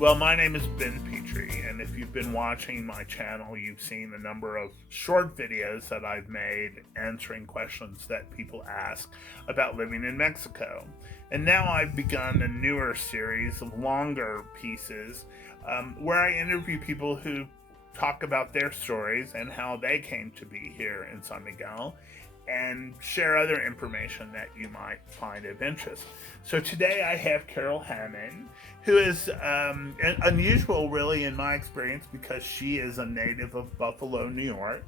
Well, my name is Ben Petrie, and if you've been watching my channel, you've seen a number of short videos that I've made answering questions that people ask about living in Mexico. And now I've begun a newer series of longer pieces where I interview people who talk about their stories and how they came to be here in San Miguel and share other information that you might find of interest. So today I have Carol Hammond, who is unusual really in my experience because she is a native of Buffalo, New York,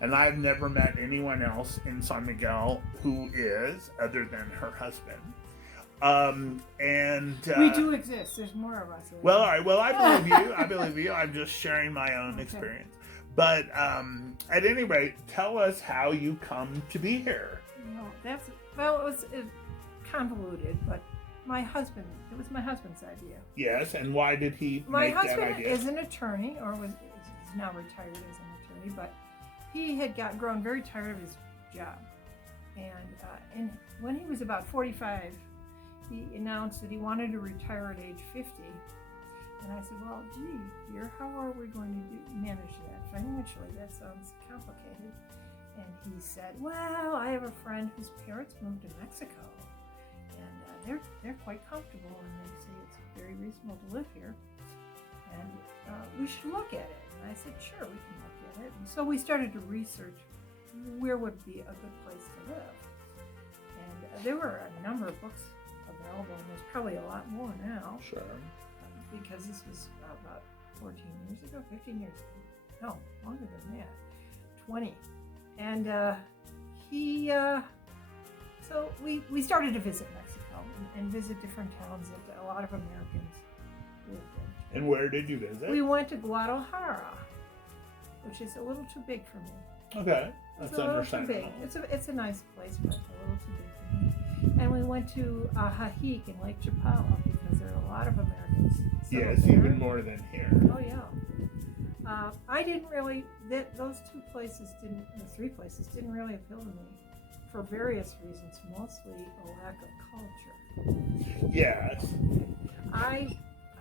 and I've never met anyone else in San Miguel who is, other than her husband. We do exist. There's more of us. Well, all right. Well, I believe you. I believe you. I'm just sharing my own experience. But at any rate, tell us how you come to be here. It was convoluted, but it was my husband's idea. Yes, and why did he make that idea? My husband is an attorney, he's now retired as an attorney, but he had grown very tired of his job. And when he was about 45, he announced that he wanted to retire at age 50. And I said, well, gee, dear, how are we going to manage that financially? That sounds complicated. And he said, well, I have a friend whose parents moved to Mexico, and they're quite comfortable, and they say it's very reasonable to live here, and we should look at it. And I said, sure, we can look at it. And so we started to research where would be a good place to live. And there were a number of books available, and there's probably a lot more now. Sure. Because this was about 14 years ago, 15 years ago. No, longer than that, 20. And so we started to visit Mexico and visit different towns that a lot of Americans lived in. And where did you visit? We went to Guadalajara, which is a little too big for me. Okay, that's understandable. It's a nice place, but a little too big for me. And we went to Ajijic in Lake Chapala because there are a lot of Americans. Yes, even more than here. Oh yeah. I didn't really. Those the 3 places didn't really appeal to me for various reasons, mostly a lack of culture. Yes. I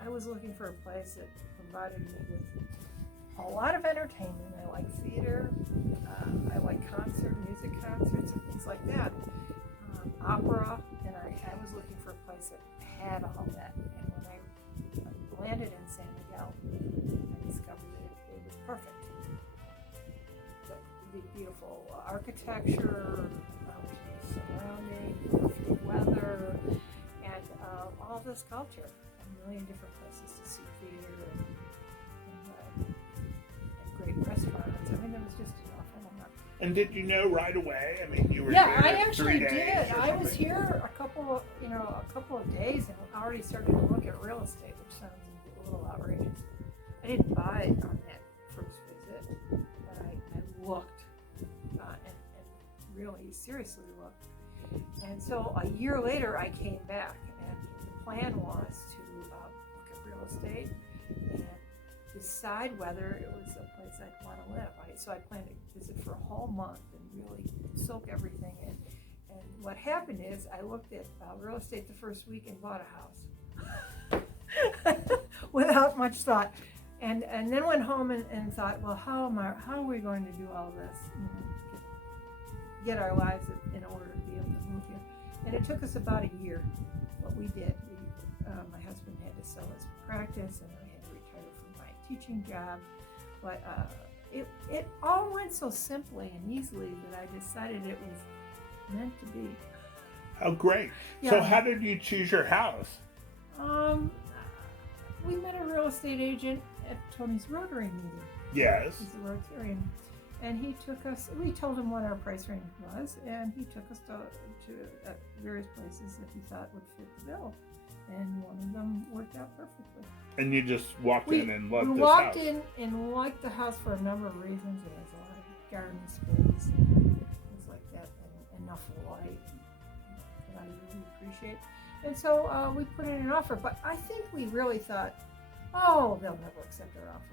was looking for a place that provided me with a lot of entertainment. I like theater. I like music concerts, and things like that. Opera, and I was looking for a place that had all that. And when I landed in San Miguel, I discovered that it was perfect. The beautiful architecture, surrounding, perfect weather, and all this culture. A million different places to see theater and great restaurants. I mean, there was just an awful lot. And did you know right away? I mean, you were there I actually 3 days did. or I was something? here a couple of days and already started to look at real estate, which sounds a little outrageous. I didn't buy it on that first visit, but I looked and really seriously looked. And so a year later, I came back, and the plan was to look at real estate and decide whether it was a place I'd want to live. So I planned to visit for a whole month and really soak everything in. And what happened is I looked at real estate the first week and bought a house without much thought. And then went home and thought, well, how are we going to do all this? Get our lives in order to be able to move here. And it took us about a year, but we did. My husband had to sell his practice, and I had to retire from my teaching job. But it all went so simply and easily that I decided it was meant to be. Oh, great. Yeah. So how did you choose your house? We met a real estate agent at Tony's Rotary meeting. Yes. He's a Rotarian. And he took us, we told him what our price range was, and he took us to various places that he thought would fit the bill. And one of them worked out perfectly. And you just walked in and loved this house? We walked in and liked the house for a number of reasons. It has a lot of garden space and things like that, and enough light that I really appreciate. And so we put in an offer, but I think we really thought, oh, they'll never accept our offer.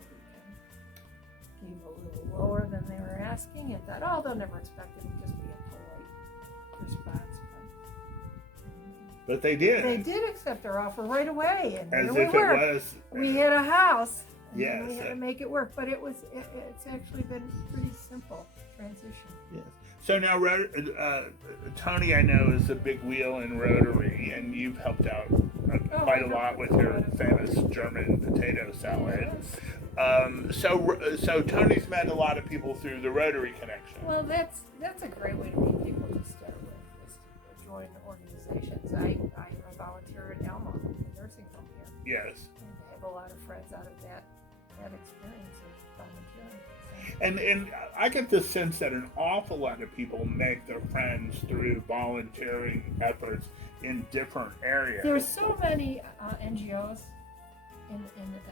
We gave a little lower than they were asking, and thought, oh, they'll never expect it. It'll just be a polite response. But But they did. They did accept our offer right away, and As here if we were. it was. We had a house. And Yes. we had to make it work, but it's actually been pretty simple transition. Yes. So now, Tony, I know, is a big wheel in Rotary, and you've helped out quite a lot with your famous German potato salad. So Tony's met a lot of people through the Rotary connection. Well, that's a great way to meet people to start with, is to join organizations. I'm a volunteer at Elma, the nursing home here. Yes. And I have a lot of friends out of that experience of volunteering. So. And I get the sense that an awful lot of people make their friends through volunteering efforts in different areas. There's so many NGOs in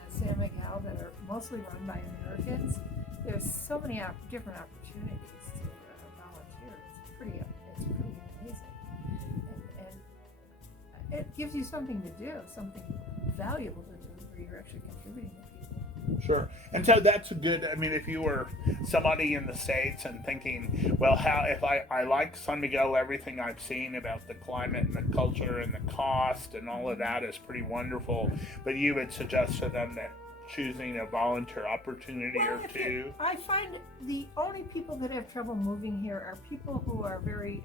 San Miguel that are mostly run by Americans. There's so many different opportunities to volunteer. It's pretty amazing, and it gives you something to do, something valuable to do, where you're actually contributing to people. Sure. And so that's good. I mean, if you were somebody in the States and thinking, well, if I like San Miguel, everything I've seen about the climate and the culture and the cost and all of that is pretty wonderful, but you would suggest to them that choosing a volunteer opportunity or two? I find the only people that have trouble moving here are people who are very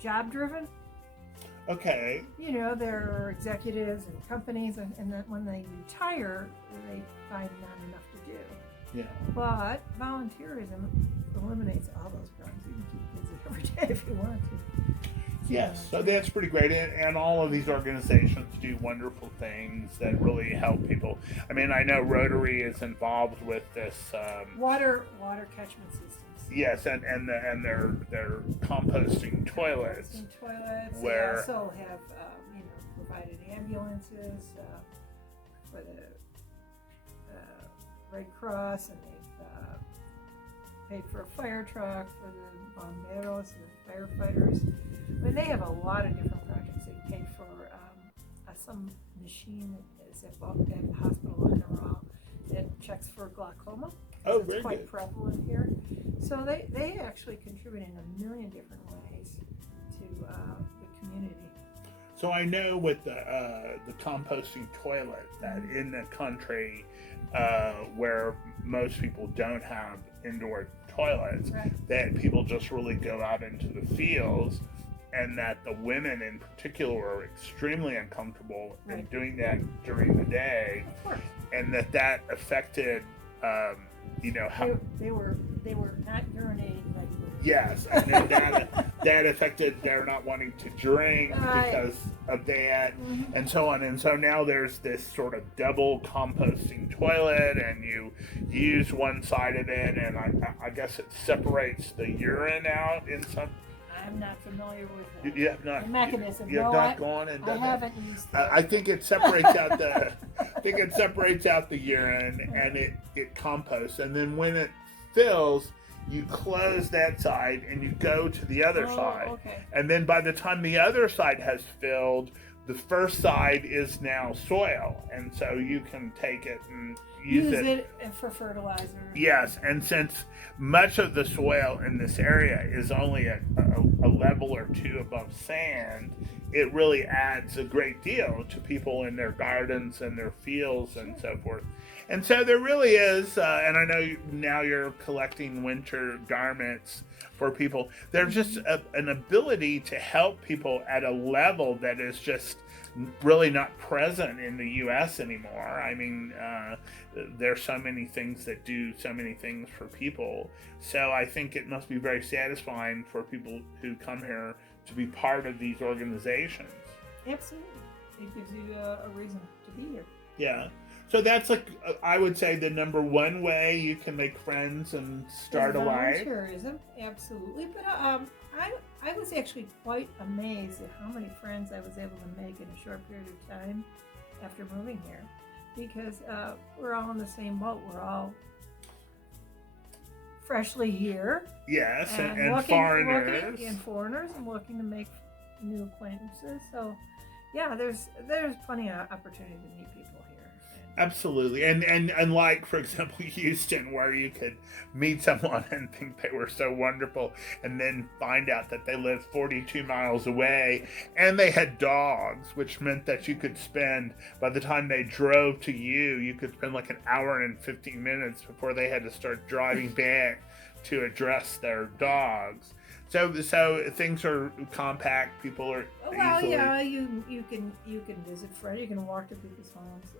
job driven. Okay. You know, they're executives and companies, and that when they retire, they find not enough to do. Yeah. But volunteerism eliminates all those problems. You can keep busy every day if you want to. Yes, so that's pretty great. And all of these organizations do wonderful things that really help people. I mean, I know Rotary is involved with this water catchment systems. Yes, and their composting toilets. Composting toilets. Where they also have provided ambulances for the Red Cross, and they've paid for a fire truck for the bomberos and the firefighters. I mean, they have a lot of different projects. They paid for some machine that is at the hospital in General that checks for glaucoma. Oh, it's quite prevalent here. So they actually contribute in a million different ways to the community. So I know with the composting toilet that in the country where most people don't have indoor toilets, right, that people just really go out into the fields, and that the women in particular are extremely uncomfortable in doing that during the day, of course, and that affected how they were not urinating regularly. Yes, and then that affected their not wanting to drink because of that, and so on. And so now there's this sort of double composting toilet, and you use one side of it, and I guess it separates the urine out in some. I'm not familiar with You have not the mechanism. You have not gone and done I haven't used that. I think it separates out the. I think it separates out the urine, and it composts, and then when it fills, you close that side and you go to the other side. Okay. And then by the time the other side has filled, the first side is now soil, and so you can take it and use it for fertilizer. Yes, and since much of the soil in this area is only a level or two above sand, it really adds a great deal to people in their gardens and their fields and so forth. And so there really is, and I know now you're collecting winter garments for people. There's just an ability to help people at a level that is just really not present in the U.S. anymore. I mean, there's so many things that do so many things for people. So I think it must be very satisfying for people who come here to be part of these organizations. Absolutely. It gives you a reason to be here. Yeah. So that's I would say the number one way you can make friends and start a life. Volunteerism, absolutely. But I was actually quite amazed at how many friends I was able to make in a short period of time after moving here, because we're all in the same boat. We're all freshly here. Yes, and looking, foreigners. And foreigners, and looking to make new acquaintances. So, yeah, there's plenty of opportunity to meet people here. Absolutely. And like, for example, Houston, where you could meet someone and think they were so wonderful and then find out that they lived 42 miles away and they had dogs, which meant that you could spend, by the time they drove to you, you could spend like an hour and 15 minutes before they had to start driving back to address their dogs. So things are compact. People are Well, easily... yeah, you can visit friends. You can walk to people's homes.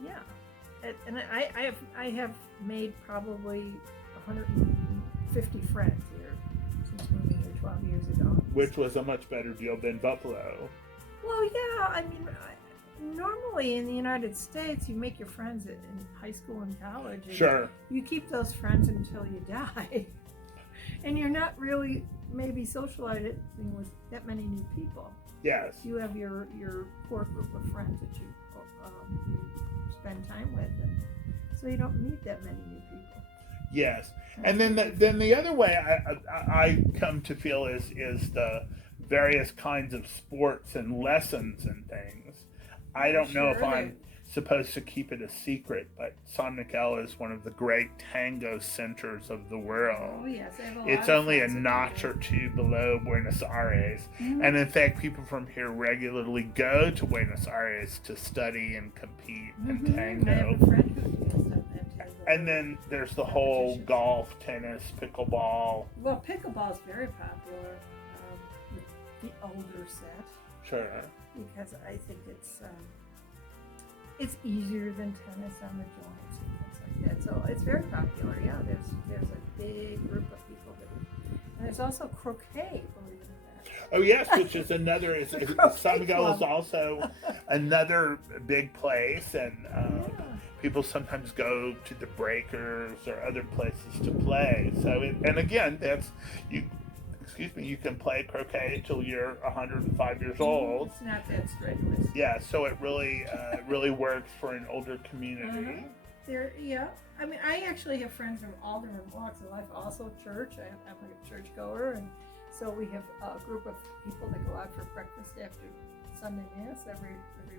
Yeah, and I have made probably 150 friends here since moving here 12 years ago. Which was a much better deal than Buffalo. Well, yeah, I mean, normally in the United States, you make your friends in high school and college. And Sure. You keep those friends until you die, and you're not really maybe socializing with that many new people. Yes. You have your core group of friends that you spend time with, and so you don't meet that many new people. Yes, and then the other way I come to feel is the various kinds of sports and lessons and things. I don't know if I'm supposed to keep it a secret, but San Miguel is one of the great tango centers of the world. Oh yes, I have a lot It's of only a friends that notch do or two below Buenos Aires, Mhm. and in fact, people from here regularly go to Buenos Aires to study and compete in Mhm. tango. I have a friend who does that tango. And then there's the whole competitions. golf, tennis, pickleball. Well, pickleball is very popular with the older set Sure. because I think it's easier than tennis on the joints and things like that. So it's very popular. Yeah, there's a big group of people and there's also croquet, believe it or not. Oh yes, which is another. San Miguel is also another big place, and Yeah. people sometimes go to the breakers or other places to play. So, and again, that's you. Excuse me. You can play croquet until you're 105 years old. It's not that strenuous. Yeah, so it really works for an older community. Yeah. I mean, I actually have friends from all different walks of life. Also, church. I'm a churchgoer, and so we have a group of people that go out for breakfast after Sunday Mass every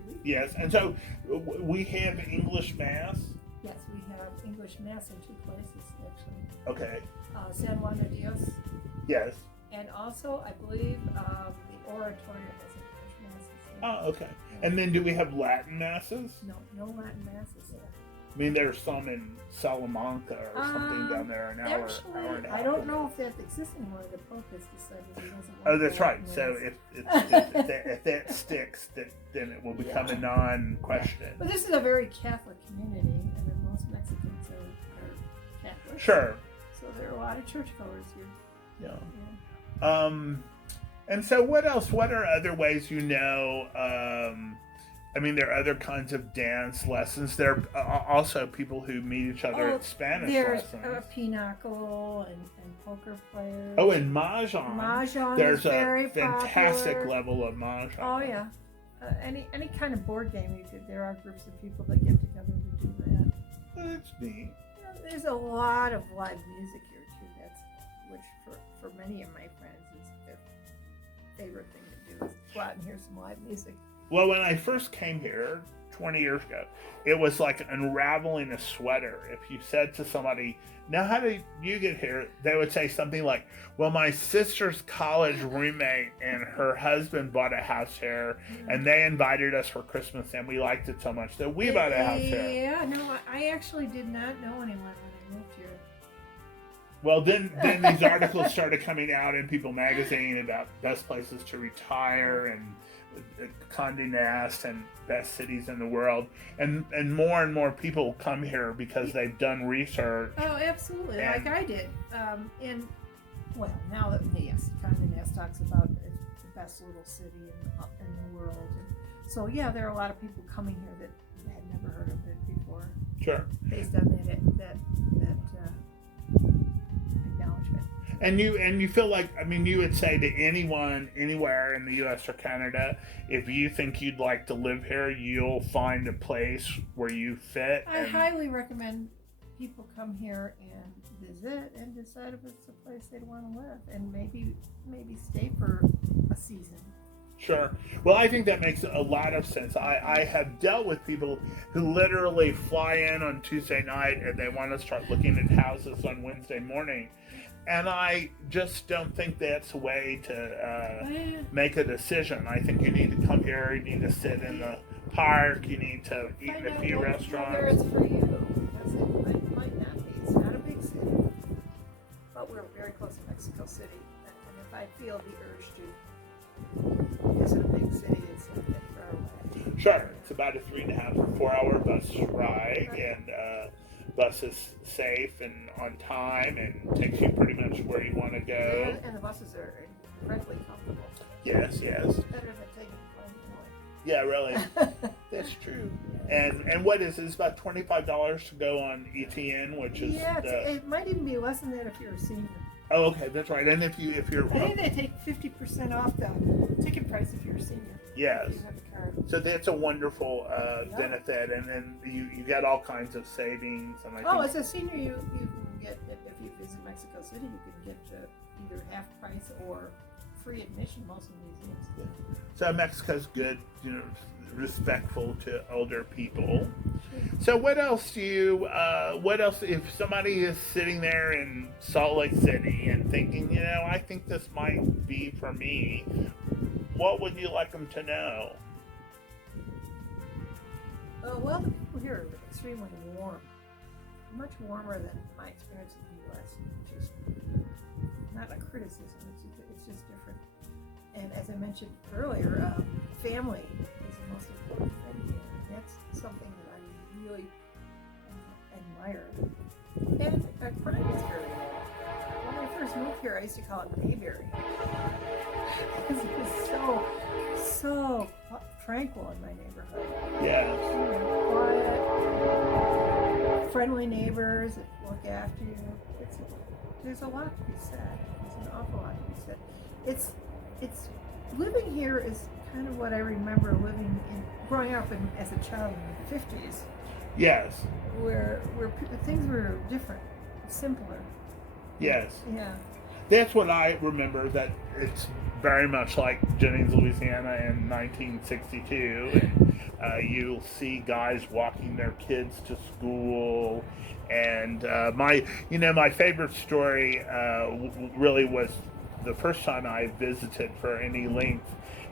week. Yes, and so we have English Mass. Yes, we have English Mass in two places actually. Okay. San Juan de Dios, Yes. and also I believe the Oratorio has English Masses. Oh, okay. And then do we have Latin Masses? No Latin Masses there. I mean, there's some in Salamanca or something down there, an hour and a half. I don't know if that exists anymore. The Pope has decided he doesn't want Oh, that's the right. Latin So Mass. if that sticks, then it will become a non-question. But this is a very Catholic community, and then most Mexicans are Catholic. Sure. So there are a lot of churchgoers here. Yeah. Yeah. And so what else? What are other ways you know? I mean, there are other kinds of dance lessons. There are also people who meet each other at Spanish there's lessons. pinochle and poker players. Oh, and mahjong. Mahjong There's is very a fantastic popular. level of mahjong. Oh yeah, any kind of board game you could. There are groups of people that get together to do that. That's neat. You know, there's a lot of live music here too. Which for many of my friends is their favorite thing to do is go out and hear some live music. Well, when I first came here 20 years ago, it was like unraveling a sweater. If you said to somebody, now how did you get here? They would say something like, well, my sister's college roommate and her husband bought a house here, and they invited us for Christmas, and we liked it so much that we bought a house here. Yeah, no, I actually did not know anyone when I moved here. Well, then these articles started coming out in People magazine about best places to retire and Condé Nast and best cities in the world, and more people come here because they've done research. Oh, absolutely, like I did. And well, now that yes, Condé Nast talks about it's the best little city in the world. And so yeah, there are a lot of people coming here that had never heard of it before. Sure. Based on that acknowledgement. And you feel like, I mean, you would say to anyone, anywhere in the U.S. or Canada, if you think you'd like to live here, you'll find a place where you fit. I highly recommend people come here and visit and decide if it's a place they'd want to live, and maybe stay for a season. Sure. Well, I think that makes a lot of sense. I have dealt with people who literally fly in on Tuesday night and they want to start looking at houses on Wednesday morning. And I just don't think that's a way to make a decision. I think you need to come here, you need to sit in the park, you need to eat in a few restaurants. Whether it's for you, because it might not be. It's not a big city, but we're very close to Mexico City. And if I feel the urge to visit a big city, it's a bit far away. Sure. It's about a 3.5 or 4 hour bus ride, and bus is safe and on time and takes you pretty much where you want to go. And the buses are incredibly comfortable. Yes. Better than taking a plane anyway. Yeah, really. That's true. And what is it? It's about $25 to go on ETN, which is it might even be less than that if you're a senior. Oh, okay, that's right. And if you're I think they take 50% off the ticket price if you're a senior. Yes. If you have a card. So that's a wonderful benefit, and then you get all kinds of savings. And I think as a senior, you can get, if you visit Mexico City, you can get either half price or free admission most of the museums. Yeah. So Mexico's good, respectful to older people. So what else if somebody is sitting there in Salt Lake City and thinking, I think this might be for me, what would you like them to know? Well, the people here are extremely warm, much warmer than my experience in the U.S., which is not a criticism, it's just different. And as I mentioned earlier, family is the most important thing here. And that's something that I really admire. And crime is very low. When I first moved here, I used to call it Mayberry. Because it was so tranquil in my neighborhood. Yeah. Quiet, friendly neighbors that look after you. There's a lot to be said. There's an awful lot to be said. It's living here is kind of what I remember growing up as a child in the 50s. Yes. Where things were different, simpler. Yes. Yeah. That's what I remember, that it's very much like Jennings, Louisiana in 1962. And you'll see guys walking their kids to school. And my favorite story really was the first time I visited for any length,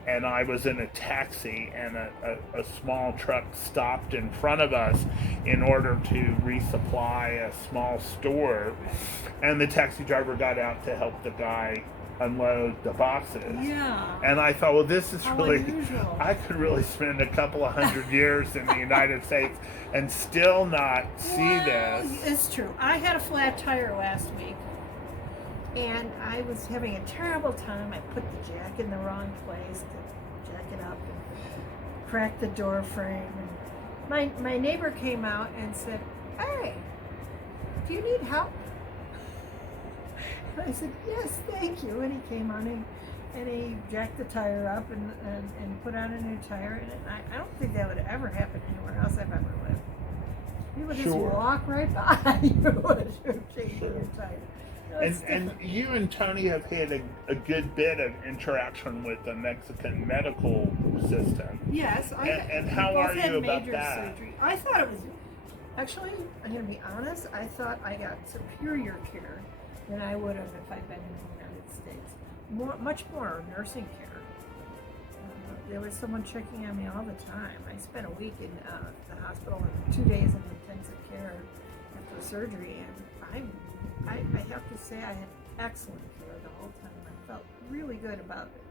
and I was in a taxi, and a small truck stopped in front of us in order to resupply a small store, and the taxi driver got out to help the guy unload the boxes. Yeah. And I thought, well, this is really unusual. I could really spend a couple of hundred years in the United States and still not see this. It's true. I had a flat tire last week, and I was having a terrible time. I put the jack in the wrong place to jack it up and cracked the door frame. And my neighbor came out and said, "Hey, do you need help?" And I said, "Yes, thank you." And he came on and he jacked the tire up and put on a new tire. And I don't think that would ever happen anywhere else I've ever lived. You would just walk right by you as you're changing your tire. No, and you and Tony have had a good bit of interaction with the Mexican medical system. Yes. And how are you about that? Surgery. I thought it was, actually, I'm going to be honest, I thought I got superior care than I would have if I'd been in the United States. Much more nursing care. There was someone checking on me all the time. I spent a week in the hospital and 2 days in intensive care after surgery, and I have to say I had excellent care the whole time. I felt really good about it.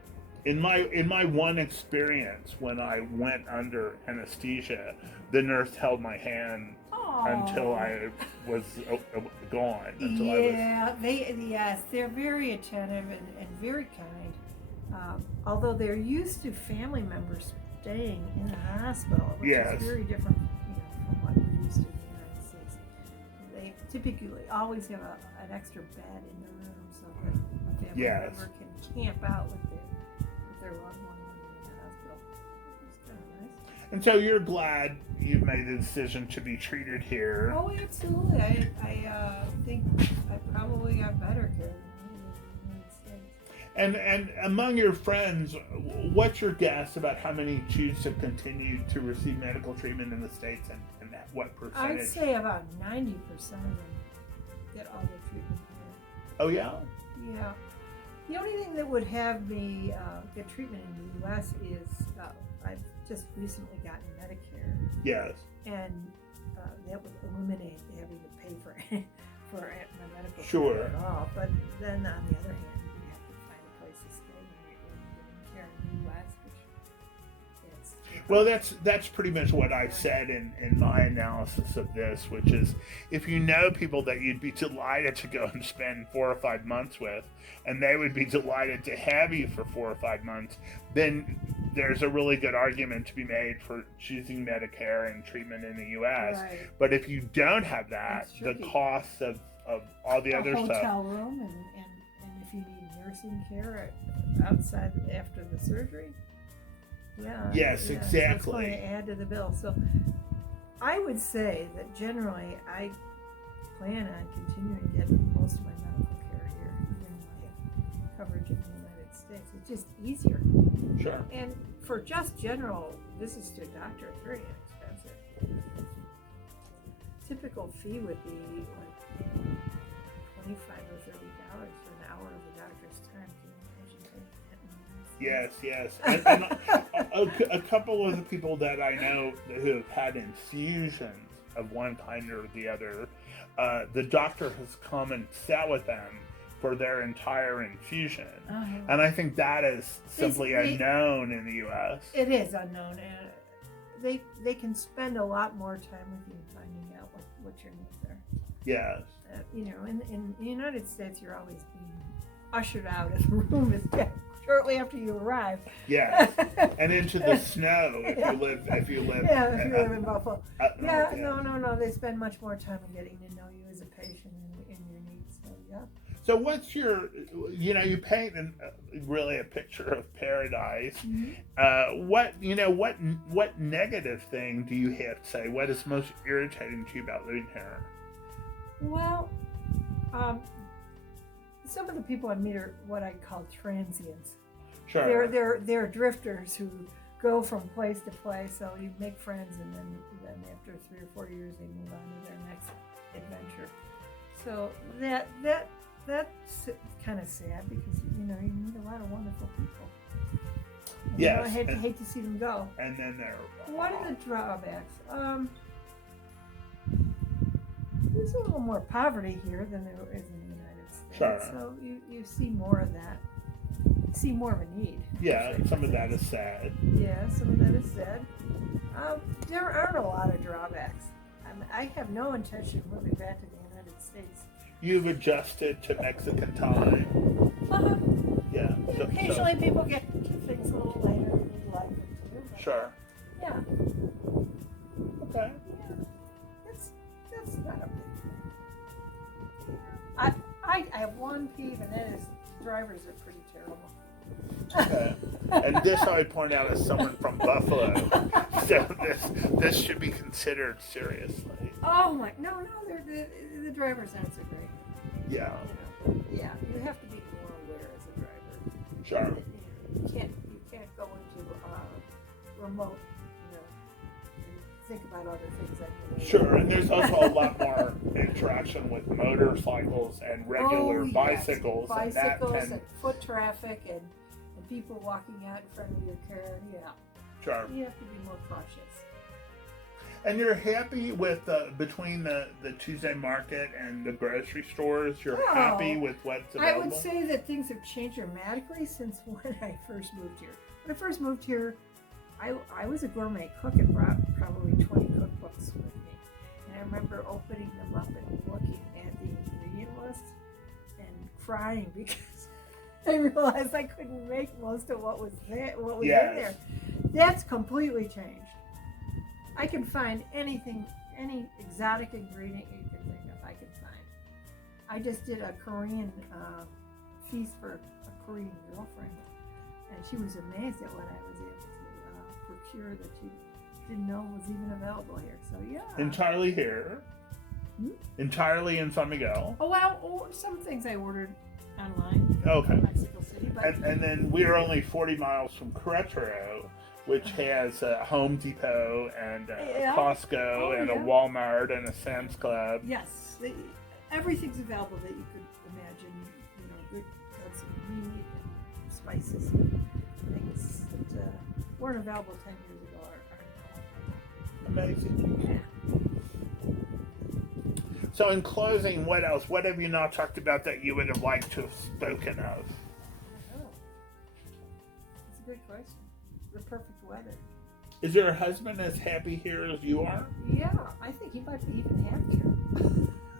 In my one experience, when I went under anesthesia, the nurse held my hand until I was gone. They're very attentive and very kind. Although they're used to family members staying in the hospital, which is very different, from what we're used to in the United States. They typically always have an extra bed in the room so that a family member can camp out with their loved one when they're in the hospital. It's kind of nice. And so you're glad you've made the decision to be treated here. Oh, absolutely. I think I probably got better care than in the United States. And among your friends, what's your guess about how many choose to continue to receive medical treatment in the States, and what percentage? I'd say about 90% of them get all the treatment here. Oh, yeah? Yeah. The only thing that would have me get treatment in the U.S. is I've just recently gotten Medicare. Yes. And that would eliminate having to pay for my medical Sure. care at all. But then on the other hand, you have to find a place to stay when you're getting care in the U.S., which is... Well, that's pretty much what I've said in my analysis of this, which is if you know people that you'd be delighted to go and spend 4 or 5 months with, and they would be delighted to have you for 4 or 5 months, then there's a really good argument to be made for choosing Medicare and treatment in the U.S. Right. But if you don't have that, the costs of all the other stuff. A hotel room, and if you need nursing care outside after the surgery. Yeah. Yes, yeah. exactly. So it's going to add to the bill. So I would say that generally I plan on continuing to get most of my medical care here, even my coverage in the United States. It's just easier. Sure. And for just general visits to a doctor, it's very inexpensive. Typical fee would be like $25 or $30 for an hour of the doctor's time. Can you imagine that? Yes. And a couple of the people that I know who have had infusions of one kind or the other, the doctor has come and sat with them for their entire infusion. Uh-huh. And I think that is simply unknown in the U.S. It is unknown. And they can spend a lot more time with you finding out what your needs are. Yes. In the United States, you're always being ushered out of the room shortly after you arrive. Yes. And into the snow if you live. Yeah, if you live in Buffalo. Yeah. No. They spend much more time in getting to know you as a patient and your needs. So yeah. So what's your, you paint really a picture of paradise. Mm-hmm. What negative thing do you have to say? What is most irritating to you about living here? Well, some of the people I meet are what I call transients. Sure. They're drifters who go from place to place. So you make friends, and then after 3 or 4 years, they move on to their next adventure. So that's kind of sad because you meet a lot of wonderful people. And, yes. I hate to see them go. And then What are the drawbacks? There's a little more poverty here than there is in the United States. Sure. So you see more of that. You see more of a need. Yeah, some of that is sad. Yeah, some of that is sad. There aren't a lot of drawbacks. I have no intention of moving back to the United States. You've adjusted to Mexican time. Yeah. Occasionally people get to things a little later than you'd like them to. But Sure. Yeah. Okay. Yeah. That's not a big thing. I have one peeve, and that is drivers are pretty terrible. Okay. And this I would point out as someone from Buffalo. So this should be considered seriously. Oh my! No, the drivers aren't so great. Yeah. Yeah, you have to be more aware as a driver. Sure. You can't go into remote, and think about other things like that. Sure, and there's also a lot more interaction with motorcycles and regular bicycles. Bicycles and foot traffic and people walking out in front of your car. Yeah. Sure. You have to be more cautious. And you're happy with between the Tuesday market and the grocery stores? You're happy with what's available? I would say that things have changed dramatically since when I first moved here. When I first moved here, I was a gourmet cook and brought probably 20 cookbooks with me. And I remember opening them up and looking at the ingredient list and crying because I realized I couldn't make most of what was there, in there. That's completely changed. I can find anything, any exotic ingredient you can think of, I can find. I just did a Korean feast for a Korean girlfriend, and she was amazed at what I was able to procure that she didn't know was even available here. So yeah. Entirely here? Entirely in San Miguel? Oh well, some things I ordered online. Okay. In Mexico City, And then we're only 40 miles from Querétaro, which has a Home Depot and a Costco and a Walmart and a Sam's Club. Yes, everything's available that you could imagine. Good cuts of meat and spices and things that weren't available 10 years ago. Amazing. So in closing, what else? What have you not talked about that you would have liked to have spoken of? That's a good question. The perfect weather. Is your husband as happy here as you are? Yeah, I think he might be even happier.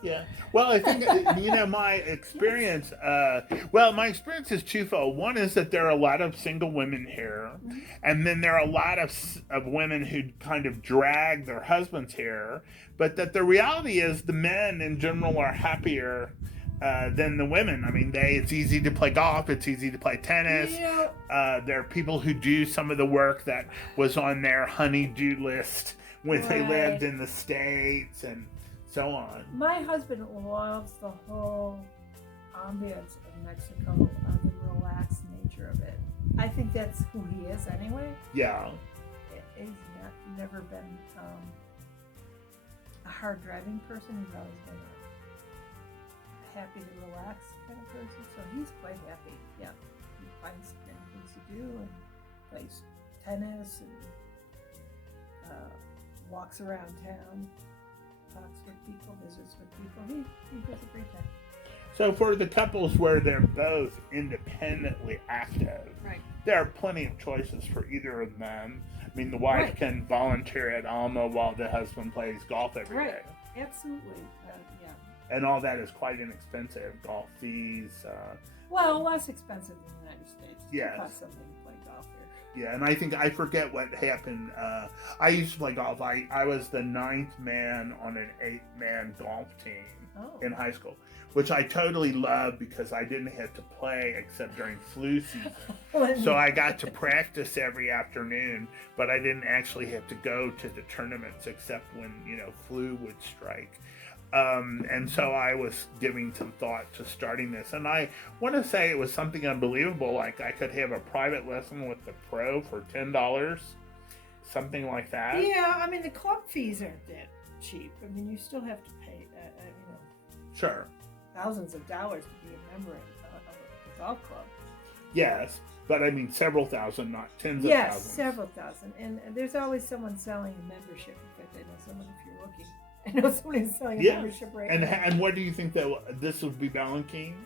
Yeah. Well, I think, my experience, my experience is twofold. One is that there are a lot of single women here, and then there are a lot of women who kind of drag their husbands here, but that the reality is the men in general are happier than the women. I mean, it's easy to play golf, it's easy to play tennis. Yeah. There are people who do some of the work that was on their honey-do list when they lived in the States and so on. My husband loves the whole ambience of Mexico, the relaxed nature of it. I think that's who he is anyway. Yeah. He's never been a hard driving person. He's always been a happy to relax kind of person. So he's quite happy. Yeah. He finds many things to do and plays tennis and walks around town. Talks with people, visits with people. He has a great time. So for the couples where they're both independently active, there are plenty of choices for either of them. I mean, the wife can volunteer at Alma while the husband plays golf every day. Absolutely. Yeah. And all that is quite inexpensive. Golf fees. Well, less expensive than the United States. Yes. It costs something to play golf here. Yeah, and I forget what happened. I used to play golf. I was the 9th man on an 8-man golf team in high school, which I totally loved because I didn't have to play except during flu season. So I got to practice every afternoon, but I didn't actually have to go to the tournaments except when, flu would strike. And so I was giving some thought to starting this, and I want to say it was something unbelievable. Like I could have a private lesson with the pro for $10, something like that. Yeah, I mean the club fees aren't that cheap. I mean you still have to pay, sure, thousands of dollars to be a member of a golf club. Yes, but I mean several thousand, not tens of thousands. Yes, several thousand, and there's always someone selling a membership. In fact, I know someone if you're looking. I know somebody's selling a membership right now. And what do you think that this would be Ballantine?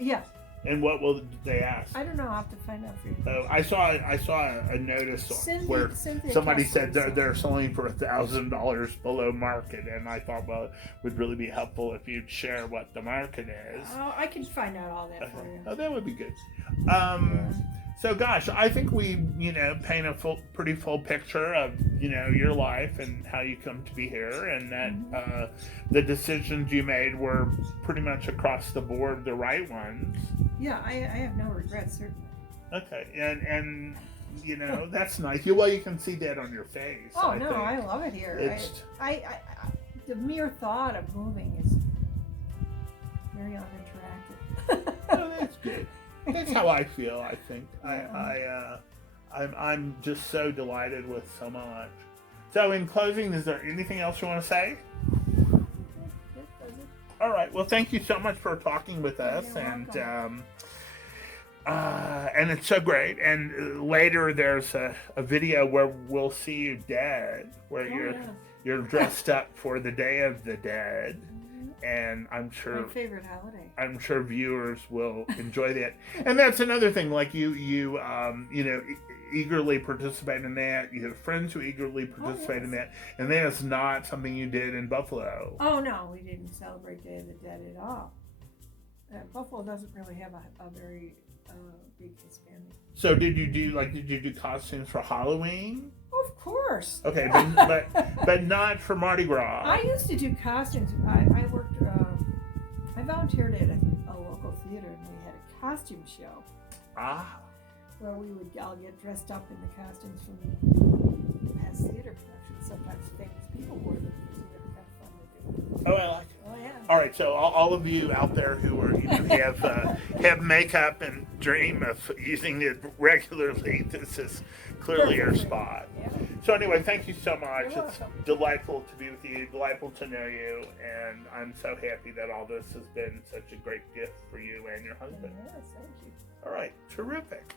Yes. And what will they ask? I don't know. I'll have to find out for you. Oh, I saw a notice where somebody said they're selling for $1,000 below market, and I thought, well, it would really be helpful if you'd share what the market is. Oh, I can find out all that for you. Oh, that would be good. So, gosh, I think we, paint a pretty full picture of, your life and how you come to be here, and that the decisions you made were pretty much across the board the right ones. Yeah, I have no regrets, certainly. Okay, and that's nice. Well, you can see that on your face. Oh, I love it here. The mere thought of moving is very uninteractive. Oh, that's good. That's how I feel. I think I'm just so delighted with so much. So, in closing, is there anything else you want to say? All right. Well, thank you so much for talking with us, and it's so great. And later, there's a video where we'll see you dead, where you're dressed up for the Day of the Dead. And I'm sure my favorite holiday. I'm sure viewers will enjoy that. And that's another thing. Like you eagerly participate in that. You have friends who eagerly participate in that, and that is not something you did in Buffalo. Oh no, we didn't celebrate Day of the Dead at all. Buffalo doesn't really have a very big Hispanic. So did you do costumes for Halloween? Of course. Okay, but not for Mardi Gras. I used to do costumes. I worked. I volunteered at a local theater, and we had a costume show. Where we would all get dressed up in the costumes from past theater productions. Sometimes famous people wore them. It was really kind of fun to do. Oh, I like it. Oh yeah. All right, so all of you out there who are have makeup and dream of using it regularly, this is clearly your spot. Yeah. So anyway, thank you so much. You're It's welcome. delightful to be with you, delightful to know you, and I'm so happy that all this has been such a great gift for you and your husband. Yes, thank you. All right, terrific.